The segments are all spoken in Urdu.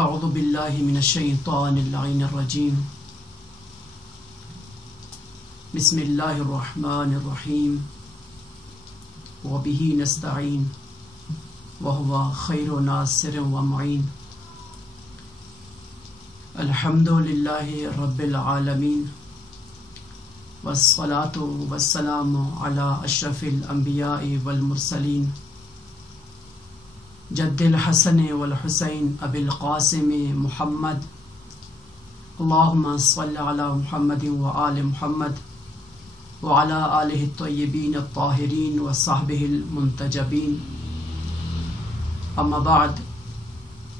أعوذ بالله من الشيطان اللعين الرجيم. بسم الله الرحمن الرحيم. وبه نستعين وهو خير ناصر ومعين. الحمد لله رب العالمين والصلاة والسلام على أشرف الأنبياء والمرسلين جد الحسن والحسين أبي القاسم محمد. اللهم صل على محمد وآل محمد وعلى آله الطيبين الطاهرين وصحبه المنتجبين. أما بعد،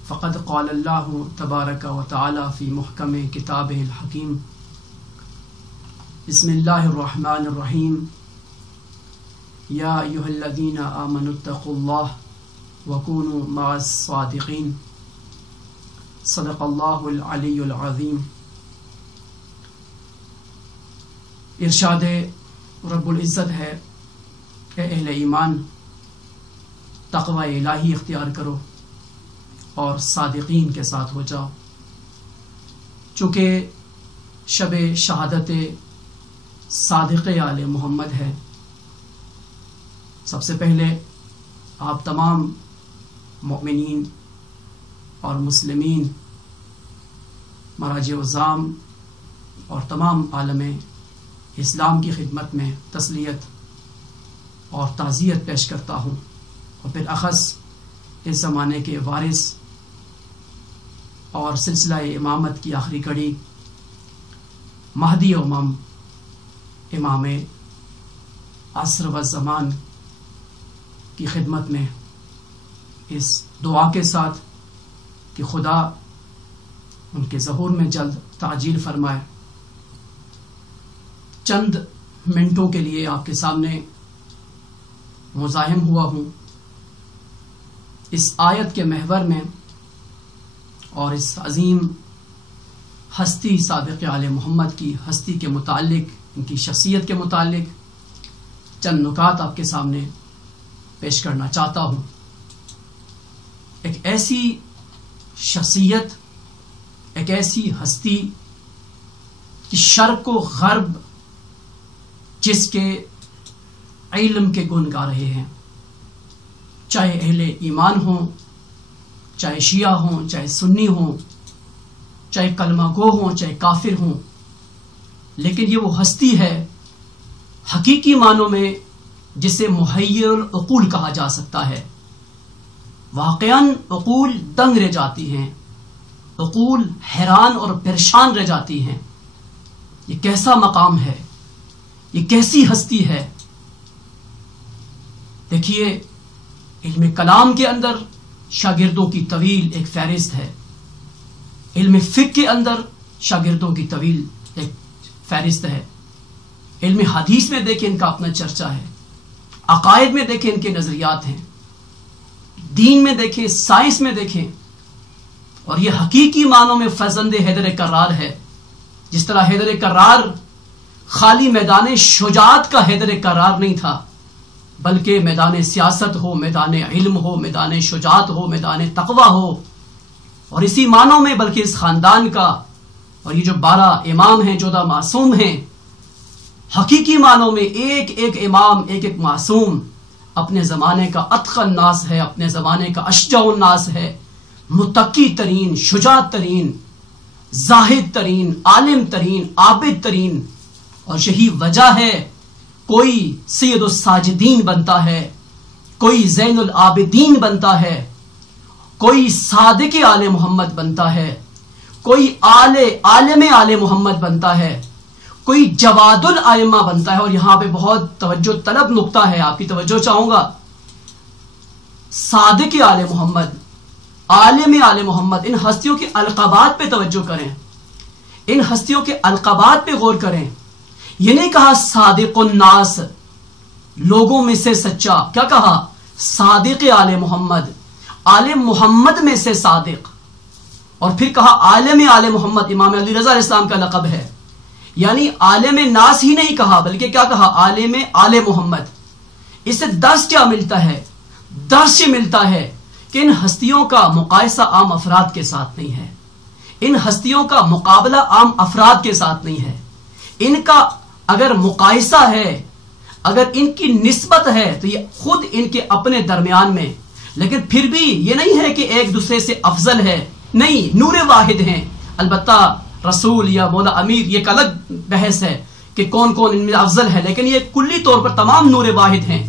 فقد قال الله تبارك وتعالى في محكم كتابه الحكيم: بسم الله الرحمن الرحيم. يا أيها الذين آمنوا اتقوا الله وكونوا مع الصادقين. صدق الله العلي العظيم. ارشاد رب العزت ہے، اے اہل ایمان، تقوی الہی اختیار کرو اور صادقین کے ساتھ ہو جاؤ. چونکہ شب شہادت صادق آل محمد ہے، سب سے پہلے آپ تمام مومنین اور مسلمین، مراجع عظام اور تمام عالم اسلام کی خدمت میں تسلیت اور تعزیت پیش کرتا ہوں، اور بالأخص اس زمانے کے وارث اور سلسلہ امامت کی آخری کڑی مہدی امم امام عصر و زمان کی خدمت میں اس دعا کے ساتھ کہ خدا ان کے ظہور میں جلد تعجیل فرمائے. چند منٹوں کے لیے آپ کے سامنے مزاحم ہوا ہوں اس آیت کے محور میں، اور اس عظیم ہستی صادق آل محمد کی ہستی کے متعلق، ان کی شخصیت کے متعلق چند نکات آپ کے سامنے پیش کرنا چاہتا ہوں. ایک ایسی شخصیت، ایک ایسی ہستی کہ شرق و غرب جس کے علم کے گن گا رہے ہیں، چاہے اہل ایمان ہوں، چاہے شیعہ ہوں، چاہے سنی ہوں، چاہے کلمہ گو ہوں، چاہے کافر ہوں، لیکن یہ وہ ہستی ہے حقیقی معنوں میں جسے محیر العقول کہا جا سکتا ہے. واقعاً عقول دنگ رہ جاتی ہیں، عقول حیران اور پریشان رہ جاتی ہیں. یہ کیسا مقام ہے، یہ کیسی ہستی ہے. دیکھیے، علم کلام کے اندر شاگردوں کی طویل ایک فہرست ہے، علم فقہ کے اندر شاگردوں کی طویل ایک فہرست ہے، علم حدیث میں دیکھیں ان کا اپنا چرچا ہے، عقائد میں دیکھیں ان کے نظریات ہیں، دین میں دیکھیں، سائنس میں دیکھیں. اور یہ حقیقی معنوں میں فرزند حیدر کرار ہے. جس طرح حیدر کرار خالی میدان شجاعت کا حیدر کرار نہیں تھا، بلکہ میدان سیاست ہو، میدان علم ہو، میدان شجاعت ہو، میدان تقوی ہو، اور اسی معنوں میں بلکہ اس خاندان کا، اور یہ جو 12 امام ہیں، 14 معصوم ہیں، حقیقی معنوں میں ایک ایک امام، ایک ایک معصوم اپنے زمانے کا اتقى الناس ہے، اپنے زمانے کا اشجع الناس ہے، متقی ترین، شجاع ترین، زاہد ترین، عالم ترین، عابد ترین. اور یہی وجہ ہے کوئی سید الساجدین بنتا ہے، کوئی زین العابدین بنتا ہے، کوئی صادق آل محمد بنتا ہے، کوئی عالم آل محمد بنتا ہے، کوئی جواد الائمہ بنتا ہے. اور یہاں پہ بہت توجہ طلب نقطہ ہے، آپ کی توجہ چاہوں گا. صادق آل محمد، عالم آل محمد، ان ہستیوں کے القابات پہ توجہ کریں، ان ہستیوں کے القابات پہ غور کریں. یہ نہیں کہا صادق الناس، لوگوں میں سے سچا، کیا کہا؟ صادق آل محمد، آل محمد میں سے صادق. اور پھر کہا عالم آل محمد، امام علی رضا علیہ السلام کا لقب ہے. یعنی عالم ناس ہی نہیں کہا، بلکہ کیا کہا؟ عالم آل محمد. اس سے درس کیا ملتا ہے؟ درس یہ ملتا ہے کہ ان ہستیوں کا مقایسہ عام افراد کے ساتھ نہیں ہے، ان ہستیوں کا مقابلہ عام افراد کے ساتھ نہیں ہے. ان کا اگر مقایسہ ہے، اگر ان کی نسبت ہے تو یہ خود ان کے اپنے درمیان میں، لیکن پھر بھی یہ نہیں ہے کہ ایک دوسرے سے افضل ہے، نہیں، نور واحد ہیں. البتہ رسول یا مولا امیر یہ ایک الگ بحث ہے کہ کون کون ان میں افضل ہے، لیکن یہ کلی طور پر تمام نور واحد ہیں.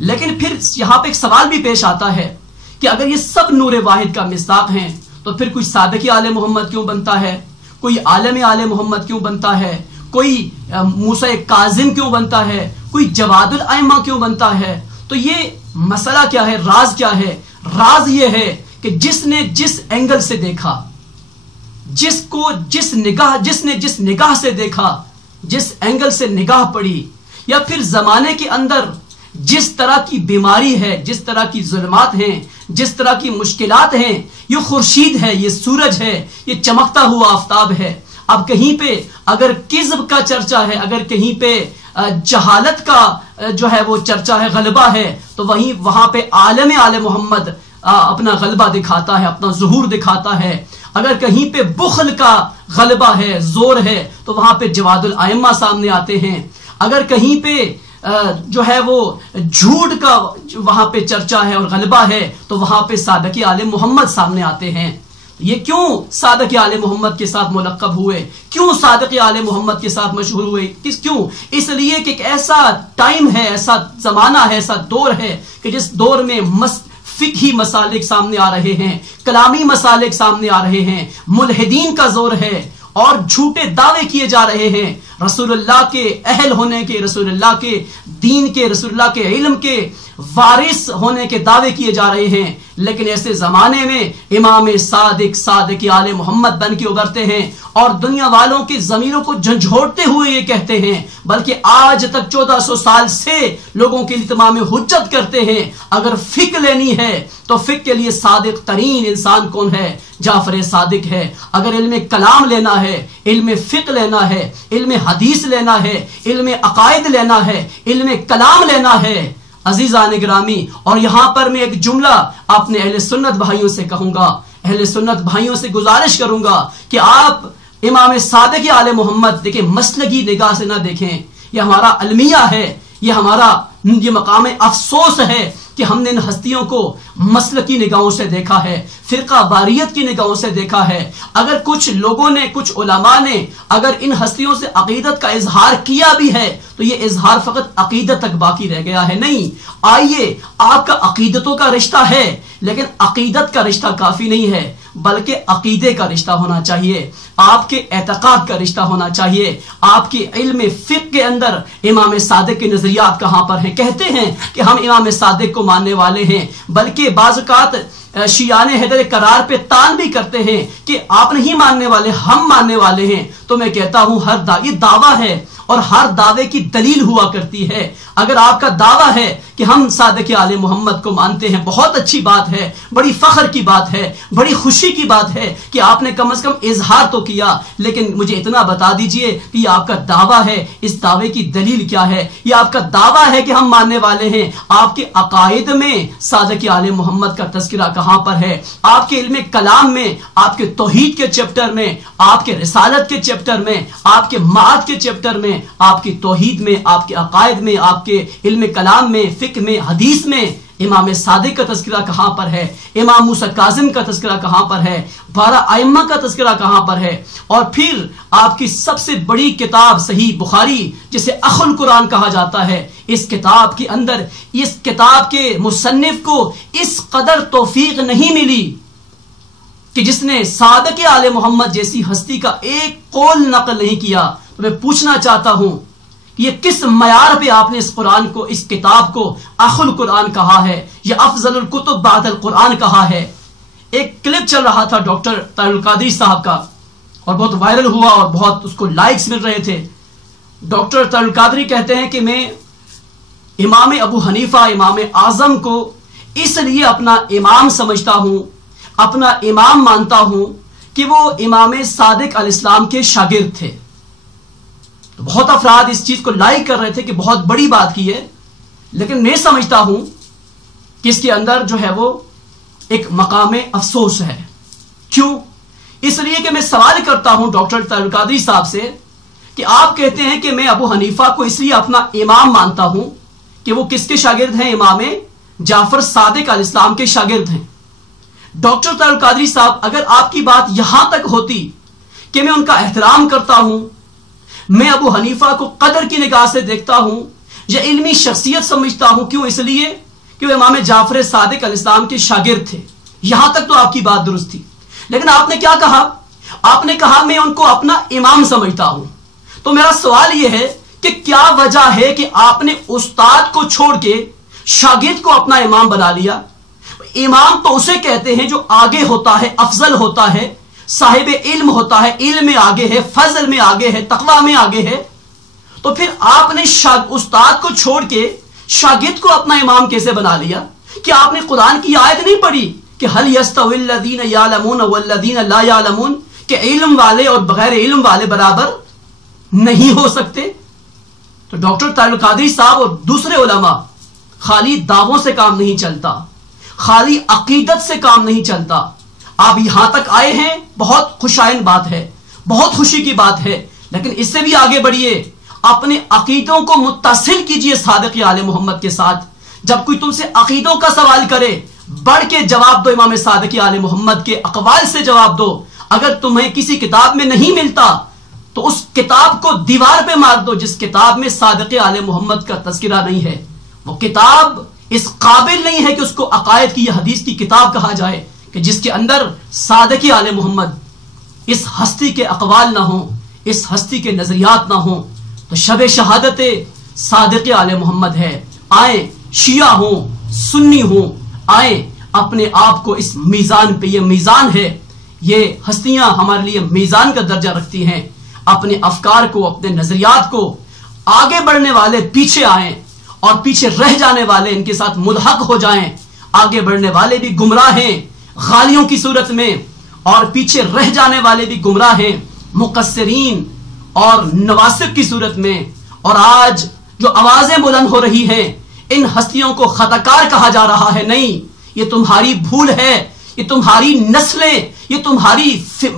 لیکن پھر یہاں پہ ایک سوال بھی پیش آتا ہے کہ اگر یہ سب نور واحد کا مصداق ہیں تو پھر کوئی صادق آل محمد کیوں بنتا ہے، کوئی عالم آل محمد کیوں بنتا ہے، کوئی موسیٰ کاظم کیوں بنتا ہے، کوئی جواد الائمہ کیوں بنتا ہے؟ تو یہ مسئلہ کیا ہے، راز کیا ہے؟ راز یہ ہے کہ جس نے جس اینگل سے دیکھا، جس نے جس نگاہ سے دیکھا، جس اینگل سے نگاہ پڑی، یا پھر زمانے کے اندر جس طرح کی بیماری ہے، جس طرح کی ظلمات ہیں، جس طرح کی مشکلات ہیں، یہ خورشید ہے، یہ سورج ہے، یہ چمکتا ہوا آفتاب ہے. اب کہیں پہ اگر کذب کا چرچا ہے، اگر کہیں پہ جہالت کا جو ہے وہ چرچا ہے، غلبہ ہے، تو وہاں پہ عالم آل محمد اپنا غلبہ دکھاتا ہے، اپنا ظہور دکھاتا ہے. اگر کہیں پہ بخل کا غلبہ ہے، زور ہے، تو وہاں پہ جواد الائمہ سامنے آتے ہیں. اگر کہیں پہ جو ہے وہ جھوٹ کا وہاں پہ چرچا ہے اور غلبہ ہے، تو وہاں پہ صادق آل محمد سامنے آتے ہیں. یہ کیوں صادق آل محمد کے ساتھ ملقب ہوئے، کیوں صادق آل محمد کے ساتھ مشہور ہوئے؟ کیوں؟ اس لیے کہ ایک ایسا ٹائم ہے، ایسا زمانہ ہے، ایسا دور ہے کہ جس دور میں فقہی مسالک سامنے آ رہے ہیں، کلامی مسالک سامنے آ رہے ہیں، ملحدین کا زور ہے اور جھوٹے دعوے کیے جا رہے ہیں رسول اللہ کے اہل ہونے کے، رسول اللہ کے دین کے، رسول اللہ کے علم کے وارث ہونے کے دعوے کیے جا رہے ہیں. لیکن ایسے زمانے میں امام صادق آل محمد بن کے ابھرتے ہیں اور دنیا والوں کی ضمیروں کو جھنجھوڑتے ہوئے یہ کہتے ہیں، بلکہ آج تک 1400 سال سے لوگوں کے لیے تمام حجت کرتے ہیں، اگر فقہ لینی ہے تو فقہ کے لیے صادق ترین انسان کون ہے؟ جعفر صادق ہے. اگر علم کلام لینا ہے، علم فقہ لینا ہے، علم حدیث لینا ہے، علم عقائد لینا ہے، علم کلام لینا ہے، عزیزان گرامی. اور یہاں پر میں ایک جملہ اپنے اہل سنت بھائیوں سے کہوں گا، اہل سنت بھائیوں سے گزارش کروں گا کہ آپ امام صادق آل محمد دیکھیں، مسلکی نگاہ سے نہ دیکھیں. یہ ہمارا المیہ ہے، یہ مقام افسوس ہے کہ ہم نے ان ہستیوں کو مسلکی نگاہوں سے دیکھا ہے، فرقہ واریت کی نگاہوں سے دیکھا ہے. اگر کچھ لوگوں نے، کچھ علماء نے اگر ان ہستیوں سے عقیدت کا اظہار کیا بھی ہے تو یہ اظہار فقط عقیدت تک باقی رہ گیا ہے. نہیں، آئیے، آپ کا عقیدتوں کا رشتہ ہے، لیکن عقیدت کا رشتہ کافی نہیں ہے، بلکہ عقیدے کا رشتہ ہونا چاہیے، آپ کے اعتقاد کا رشتہ ہونا چاہیے. آپ کے علم فقہ کے اندر امام صادق کے نظریات کہاں پر ہیں؟ کہتے ہیں کہ ہم امام صادق کو ماننے والے ہیں، بلکہ بعض اوقات شیعان حیدر قرار پہ تان بھی کرتے ہیں کہ آپ نہیں ماننے والے، ہم ماننے والے ہیں. تو میں کہتا ہوں یہ دعویٰ ہے اور ہر دعوے کی دلیل ہوا کرتی ہے. اگر آپ کا دعویٰ ہے کہ ہم صادق آل محمد کو مانتے ہیں، بہت اچھی بات ہے، بڑی فخر کی بات ہے، بڑی خوشی کی بات ہے کہ آپ نے کم از کم اظہار تو کیا. لیکن مجھے اتنا بتا دیجئے کہ یہ آپ کا دعویٰ ہے، اس دعوے کی دلیل کیا ہے؟ یہ آپ کا دعویٰ ہے کہ ہم ماننے والے ہیں، آپ کے عقائد میں صادق آل محمد کا تذکرہ کہاں پر ہے؟ آپ کے علم کلام میں، آپ کے توحید کے چیپٹر میں، آپ کے رسالت کے چیپٹر میں، آپ کے معاد کے چیپٹر میں، آپ کی توحید میں، آپ کے عقائد میں، آپ کے علم کلام میں، فقہ میں، حدیث میں امام صادق کا تذکرہ کہاں پر ہے؟ امام موسیٰ کاظم کا تذکرہ کہاں پر ہے؟ 12 ائمہ کا تذکرہ کہاں پر ہے؟ اور پھر آپ کی سب سے بڑی کتاب صحیح بخاری، جسے اخ القرآن کہا جاتا ہے، اس کتاب کے اندر اس کتاب کے مصنف کو اس قدر توفیق نہیں ملی کہ جس نے صادق آل محمد جیسی ہستی کا ایک قول نقل نہیں کیا. تو میں پوچھنا چاہتا ہوں یہ کس معیار پہ آپ نے اس قرآن کو، اس کتاب کو اخ القرآن کہا ہے یا افضل الکتب بعد القرآن کہا ہے؟ ایک کلپ چل رہا تھا ڈاکٹر طاہر القادری صاحب کا اور بہت وائرل ہوا اور بہت اس کو لائکس مل رہے تھے. ڈاکٹر طاہر القادری کہتے ہیں کہ میں امام ابو حنیفہ، امام اعظم کو اس لیے اپنا امام سمجھتا ہوں، اپنا امام مانتا ہوں کہ وہ امام صادق علیہ السلام کے شاگرد تھے. بہت افراد اس چیز کو لائک کر رہے تھے کہ بہت بڑی بات کی ہے، لیکن میں سمجھتا ہوں کہ اس کے اندر جو ہے وہ ایک مقام افسوس ہے. کیوں؟ اس لیے کہ میں سوال کرتا ہوں ڈاکٹر طاہر القادری صاحب سے کہ آپ کہتے ہیں کہ میں ابو حنیفہ کو اس لیے اپنا امام مانتا ہوں کہ وہ کس کے شاگرد ہیں؟ امام جعفر صادق علیہ السلام کے شاگرد ہیں. ڈاکٹر طاہر القادری صاحب، اگر آپ کی بات یہاں تک ہوتی کہ میں ان کا احترام کرتا ہوں، میں ابو حنیفہ کو قدر کی نگاہ سے دیکھتا ہوں یا علمی شخصیت سمجھتا ہوں، کیوں؟ اس لیے کہ وہ امام جعفر صادق علیہ السلام کے شاگرد تھے، یہاں تک تو آپ کی بات درست تھی. لیکن آپ نے کیا کہا؟ آپ نے کہا میں ان کو اپنا امام سمجھتا ہوں. تو میرا سوال یہ ہے کہ کیا وجہ ہے کہ آپ نے استاد کو چھوڑ کے شاگرد کو اپنا امام بنا لیا؟ امام تو اسے کہتے ہیں جو آگے ہوتا ہے، افضل ہوتا ہے، صاحب علم ہوتا ہے، علم میں آگے ہے، فضل میں آگے ہے، تقوی میں آگے ہے. تو پھر آپ نے استاد کو چھوڑ کے شاگرد کو اپنا امام کیسے بنا لیا؟ کہ آپ نے قرآن کی آیت نہیں پڑھی کہ هل يستوي الذين يعلمون والذين لا يعلمون، کہ علم والے اور بغیر علم والے برابر نہیں ہو سکتے؟ تو ڈاکٹر طاہر القادری صاحب اور دوسرے علماء، خالی دعووں سے کام نہیں چلتا، خالی عقیدت سے کام نہیں چلتا. آپ یہاں تک آئے ہیں، بہت خوشائن بات ہے، بہت خوشی کی بات ہے، لیکن اس سے بھی آگے بڑھیے، اپنے عقیدوں کو متصل کیجئے صادق آل محمد کے ساتھ. جب کوئی تم سے عقیدوں کا سوال کرے، بڑھ کے جواب دو، امام صادق آل محمد کے اقوال سے جواب دو. اگر تمہیں کسی کتاب میں نہیں ملتا تو اس کتاب کو دیوار پہ مار دو جس کتاب میں صادق آل محمد کا تذکرہ نہیں ہے. وہ کتاب اس قابل نہیں ہے کہ اس کو عقائد کی یا حدیث کی کتاب کہا جائے کہ جس کے اندر صادق آل محمد اس ہستی کے اقوال نہ ہوں، اس ہستی کے نظریات نہ ہوں. تو شب شہادت صادق آل محمد ہے. آئیں، شیعہ ہوں، سنی ہوں، آئیں اپنے آپ کو اس میزان پہ، یہ میزان ہے، یہ ہستیاں ہمارے لیے میزان کا درجہ رکھتی ہیں. اپنے افکار کو، اپنے نظریات کو، آگے بڑھنے والے پیچھے آئیں اور پیچھے رہ جانے والے ان کے ساتھ ملحق ہو جائیں. آگے بڑھنے والے بھی گمراہ ہیں غالیوں کی صورت میں، اور پیچھے رہ جانے والے بھی گمراہ ہیں مقصرین اور نواسب کی صورت میں. اور آج جو آوازیں بلند ہو رہی ہیں، ان ہستیوں کو خطاکار کہا جا رہا ہے. نہیں، یہ تمہاری بھول ہے، یہ تمہاری نسلیں، یہ تمہاری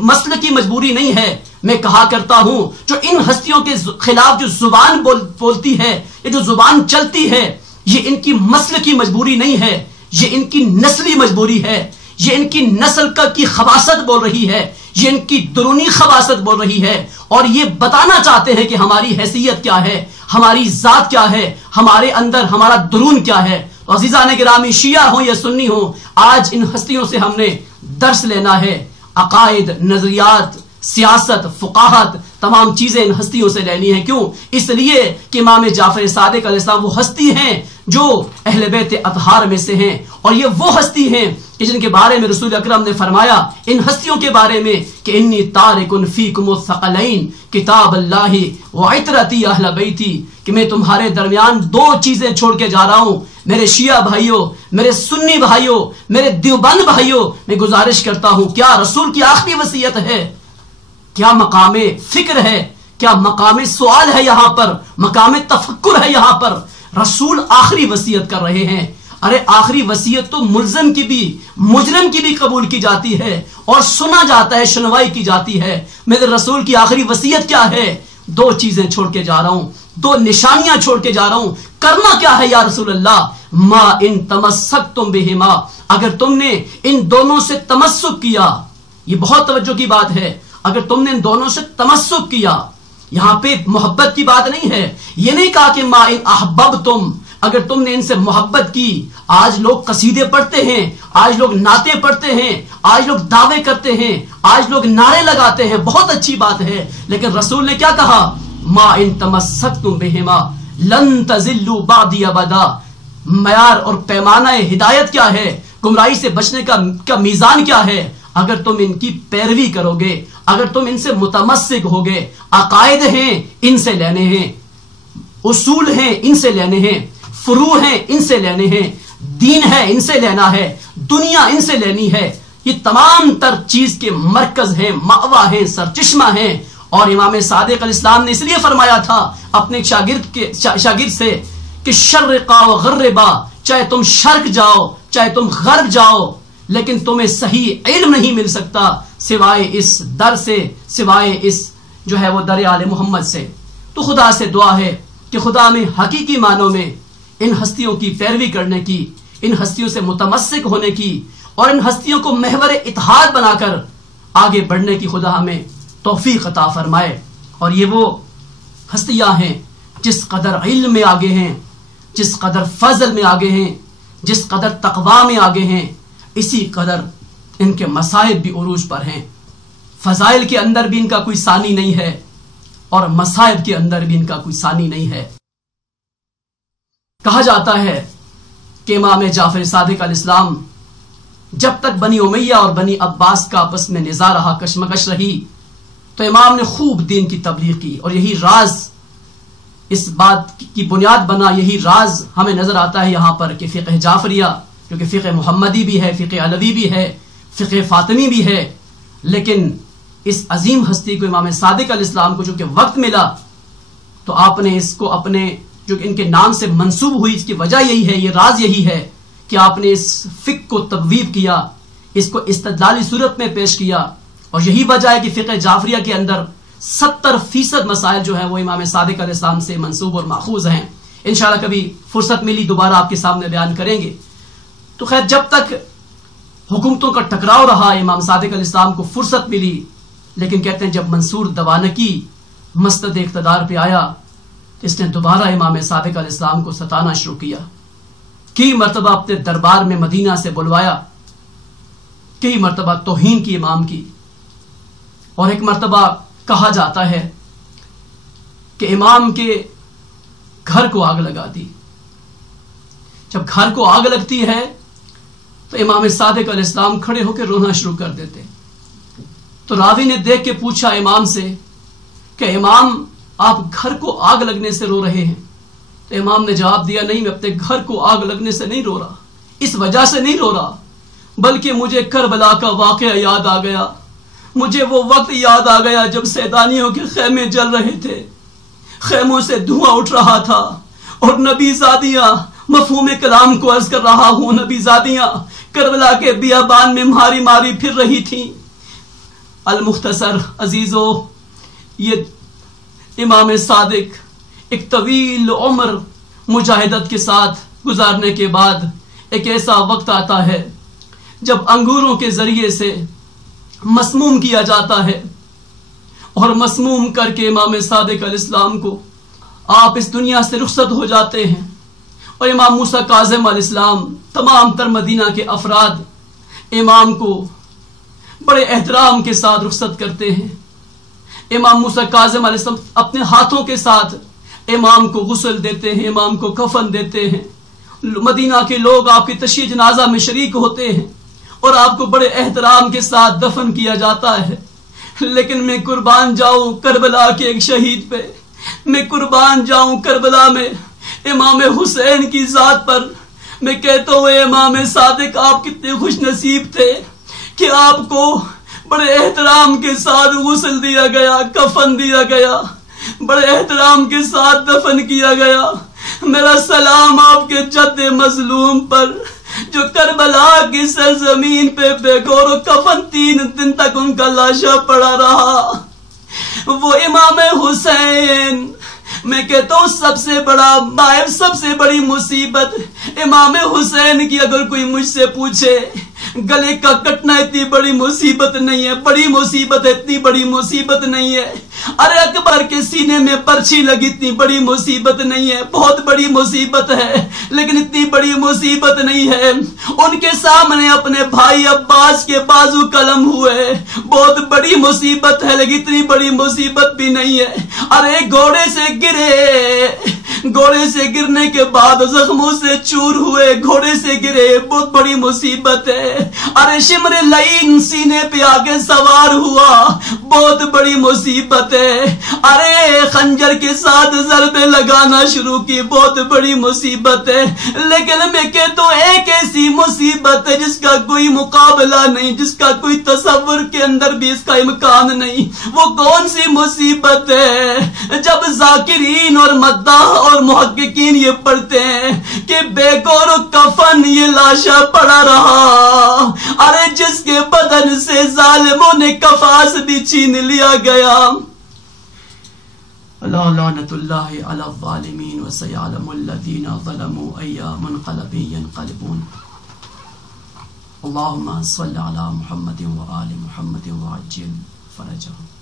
مسل کی مجبوری نہیں ہے. میں کہا کرتا ہوں جو ان ہستیوں کے خلاف جو زبان بولتی ہے، یہ جو زبان چلتی ہے، یہ ان کی مسل کی مجبوری نہیں ہے، یہ ان کی نسلی مجبوری ہے. یہ ان کی نسل کی خباثت بول رہی ہے، یہ ان کی درونی خباثت بول رہی ہے، اور یہ بتانا چاہتے ہیں کہ ہماری حیثیت کیا ہے، ہماری ذات کیا ہے، ہمارے اندر ہمارا درون کیا ہے. عزیزان گرامی، شیعہ ہوں یا سنی ہوں، آج ان ہستیوں سے ہم نے درس لینا ہے. عقائد، نظریات، سیاست، فقاہت، تمام چیزیں ان ہستیوں سے لینی ہیں. کیوں؟ اس لیے کہ امام جعفر صادق علیہ السلام وہ ہستی ہیں جو اہل بیت اطہار میں سے ہیں، اور یہ وہ ہستی ہیں کہ جن کے بارے میں رسول اکرم نے فرمایا ان ہستیوں کے بارے میں کہ انی تارک فیکم الثقلین کتاب اللہ وعطرتی اہل بیتی، کہ میں تمہارے درمیان دو چیزیں چھوڑ کے جا رہا ہوں. میرے شیعہ بھائیوں، میرے سنی بھائیوں، میرے دیوبند بھائیوں، میں گزارش کرتا ہوں، کیا رسول کی آخری وصیت ہے؟ کیا مقام فکر ہے؟ کیا مقام سوال ہے یہاں پر؟ مقام تفکر ہے یہاں پر؟ رسول آخری وصیت کر رہے ہیں. ارے آخری وصیت تو ملزم کی بھی، مجرم کی بھی قبول کی جاتی ہے اور سنا جاتا ہے، سنوائی کی جاتی ہے. میرے رسول کی آخری وصیت کیا ہے؟ دو چیزیں چھوڑ کے جا رہا ہوں، دو نشانیاں چھوڑ کے جا رہا ہوں. کرنا کیا ہے یا رسول اللہ؟ ما ان تمسکتم بہما، اگر تم نے ان دونوں سے تمسک کیا، یہ بہت توجہ کی بات ہے، اگر تم نے ان دونوں سے تمسک کیا، یہاں پہ محبت کی بات نہیں ہے. یہ نہیں کہا کہ ما ان احببتم، اگر تم نے ان سے محبت کی. آج لوگ قصیدے پڑھتے ہیں، آج لوگ نعتیں پڑھتے ہیں، آج لوگ دعوے کرتے ہیں، آج لوگ نعرے لگاتے ہیں، بہت اچھی بات ہے، لیکن رسول نے کیا کہا؟ ما ان تمسکتم بہما لن تزلوا بعدی ابدا. معیار اور پیمانہ ہدایت کیا ہے؟ گمراہی سے بچنے کا میزان کیا ہے؟ اگر تم ان کی پیروی کرو گے، اگر تم ان سے متمسک ہوگے. عقائد ہیں، ان سے لینے ہیں، اصول ہیں، ان سے لینے ہیں، فروع ہیں، ان سے لینے ہیں، دین ہے، ان سے لینا ہے، دنیا ان سے لینی ہے. یہ تمام تر چیز کے مرکز ہیں، مأویٰ ہیں، سرچشمہ ہیں. اور امام صادق علیہ السلام نے اس لیے فرمایا تھا اپنے شاگرد سے کہ شرقا و غربا، چاہے تم شرق جاؤ چاہے تم غرب جاؤ، لیکن تمہیں صحیح علم نہیں مل سکتا سوائے اس در سے، سوائے اس جو ہے وہ در آل محمد سے۔ تو خدا سے دعا ہے کہ خدا میں حقیقی معنوں میں ان ہستیوں کی پیروی کرنے کی، ان ہستیوں سے متمسک ہونے کی اور ان ہستیوں کو محور اتحاد بنا کر آگے بڑھنے کی خدا ہمیں توفیق عطا فرمائے۔ اور یہ وہ ہستیاں ہیں جس قدر علم میں آگے ہیں، جس قدر فضل میں آگے ہیں، جس قدر تقوی میں آگے ہیں، اسی قدر ان کے مصائب بھی عروج پر ہیں۔ فضائل کے اندر بھی ان کا کوئی ثانی نہیں ہے اور مصائب کے اندر بھی ان کا کوئی ثانی نہیں ہے۔ کہا جاتا ہے کہ امام جعفر صادق علیہ السلام جب تک بنی امیہ اور بنی عباس کا آپس میں نزاع رہا، کشمکش رہی، تو امام نے خوب دین کی تبلیغ کی، اور یہی راز، اس بات کی بنیاد بنا، یہی راز ہمیں نظر آتا ہے یہاں پر کہ فقہ جعفریہ جو کہ فقہ محمدی بھی ہے، فقہ علوی بھی ہے، فقہ فاطمی بھی ہے، لیکن اس عظیم ہستی کو امام صادق علیہ السلام کو جو کہ وقت ملا تو آپ نے اس کو اپنے جو کہ ان کے نام سے منسوب ہوئی، اس کی وجہ یہی ہے، یہ راز یہی ہے کہ آپ نے اس فقہ کو تبویب کیا، اس کو استدلالی صورت میں پیش کیا، اور یہی وجہ ہے کہ فقہ جعفریہ کے اندر 70% مسائل جو ہیں وہ امام صادق علیہ السلام سے منسوب اور ماخوذ ہیں۔ انشاءاللہ کبھی فرصت ملی دوبارہ آپ کے سامنے بیان کریں گے۔ تو خیر، جب تک حکومتوں کا ٹکراؤ رہا، امام صادق علیہ السلام کو فرصت ملی، لیکن کہتے ہیں جب منصور دوانکی مستد اقتدار پہ آیا تو اس نے دوبارہ امام صادق علیہ السلام کو ستانا شروع کیا۔ کئی مرتبہ اپنے دربار میں مدینہ سے بلوایا، کئی مرتبہ توہین کی امام کی، اور ایک مرتبہ کہا جاتا ہے کہ امام کے گھر کو آگ لگا دی۔ جب گھر کو آگ لگتی ہے تو امام صادق علیہ السلام کھڑے ہو کے رونا شروع کر دیتے۔ تو راوی نے دیکھ کے پوچھا امام سے کہ امام آپ گھر کو آگ لگنے سے رو رہے ہیں؟ تو امام نے جواب دیا، نہیں، میں اپنے گھر کو آگ لگنے سے نہیں رو رہا، اس وجہ سے نہیں رو رہا، بلکہ مجھے کربلا کا واقعہ یاد آ گیا، مجھے وہ وقت یاد آ گیا جب سیدانیوں کے خیمے جل رہے تھے، خیموں سے دھواں اٹھ رہا تھا، اور نبی زادیاں، مفہوم کلام کو عرض کر رہا ہوں، نبی زادیاں کربلا کے بیابان میں ماری ماری پھر رہی تھیں۔ المختصر عزیزو، یہ امام صادق ایک طویل عمر مجاہدت کے ساتھ گزارنے کے بعد ایک ایسا وقت آتا ہے جب انگوروں کے ذریعے سے مسموم کیا جاتا ہے، اور مسموم کر کے امام صادق علیہ السلام کو آپ اس دنیا سے رخصت ہو جاتے ہیں، اور امام موسیٰ کاظم علیہ السلام، تمام تر مدینہ کے افراد امام کو بڑے احترام کے ساتھ رخصت کرتے ہیں۔ امام موسیٰ کاظم علیہ السلام اپنے ہاتھوں کے ساتھ امام کو غسل دیتے ہیں، امام کو کفن دیتے ہیں، مدینہ کے لوگ آپ کی تشییع جنازہ میں شریک ہوتے ہیں، اور آپ کو بڑے احترام کے ساتھ دفن کیا جاتا ہے۔ لیکن میں قربان جاؤں کربلا کے ایک شہید پہ، میں قربان جاؤں کربلا میں امام حسین کی ذات پر۔ میں کہتا ہوں امام صادق، آپ کتنے خوش نصیب تھے کہ آپ کو بڑے احترام کے ساتھ غسل دیا گیا، کفن دیا گیا، بڑے احترام کے ساتھ دفن کیا گیا۔ میرا سلام آپ کے جد مظلوم پر جو کربلا کی سرزمین پہ بے گور و کفن 3 دن تک ان کا لاشا پڑا رہا۔ وہ امام حسین، میں کہتا ہوں سب سے بڑا مائب، سب سے بڑی مصیبت امام حسین کی اگر کوئی مجھ سے پوچھے، گلے کا کٹنا اتنی بڑی مصیبت نہیں ہے، بڑی مصیبت ہے، اتنی بڑی مصیبت نہیں ہے۔ ارے اکبر کے سینے میں پرچھی لگی اتنی بڑی مصیبت نہیں ہے، بہت بڑی مصیبت ہے، لیکن اتنی بڑی مصیبت نہیں ہے۔ ان کے سامنے اپنے بھائی عباس کے بازو قلم ہوئے، بہت بڑی مصیبت ہے، لیکن اتنی بڑی مصیبت بھی نہیں ہے۔ ارے گھوڑے سے گرے، گھوڑے سے گرنے کے بعد زخموں سے چور ہوئے، گھوڑے سے گرے، بہت بڑی مصیبت ہے۔ ارے شمر لعین سینے پہ آگے سوار ہوا، بہت بڑی مصیبت ہے۔ ارے خنجر کے ساتھ ضربے لگانا شروع کی، بہت بڑی مصیبت ہے۔ لیکن میں کہتا ہوں ایک ایسی مصیبت ہے جس کا کوئی مقابلہ نہیں، جس کا کوئی تصور کے اندر بھی اس کا امکان نہیں۔ وہ کون سی مصیبت ہے؟ جب ذاکرین اور مداح اور محققین یہ پڑھتے ہیں کہ بے گور و کفن یہ لاشا پڑا رہا، ان سے ظالموں نے کفاس بھی چھین لیا گیا. الا لعنت اللہ علی الظالمین وسیعلم الذین ظلموا ای منقلب ینقلبون. اللهم صل على محمد وآل محمد وعجل فرجهم.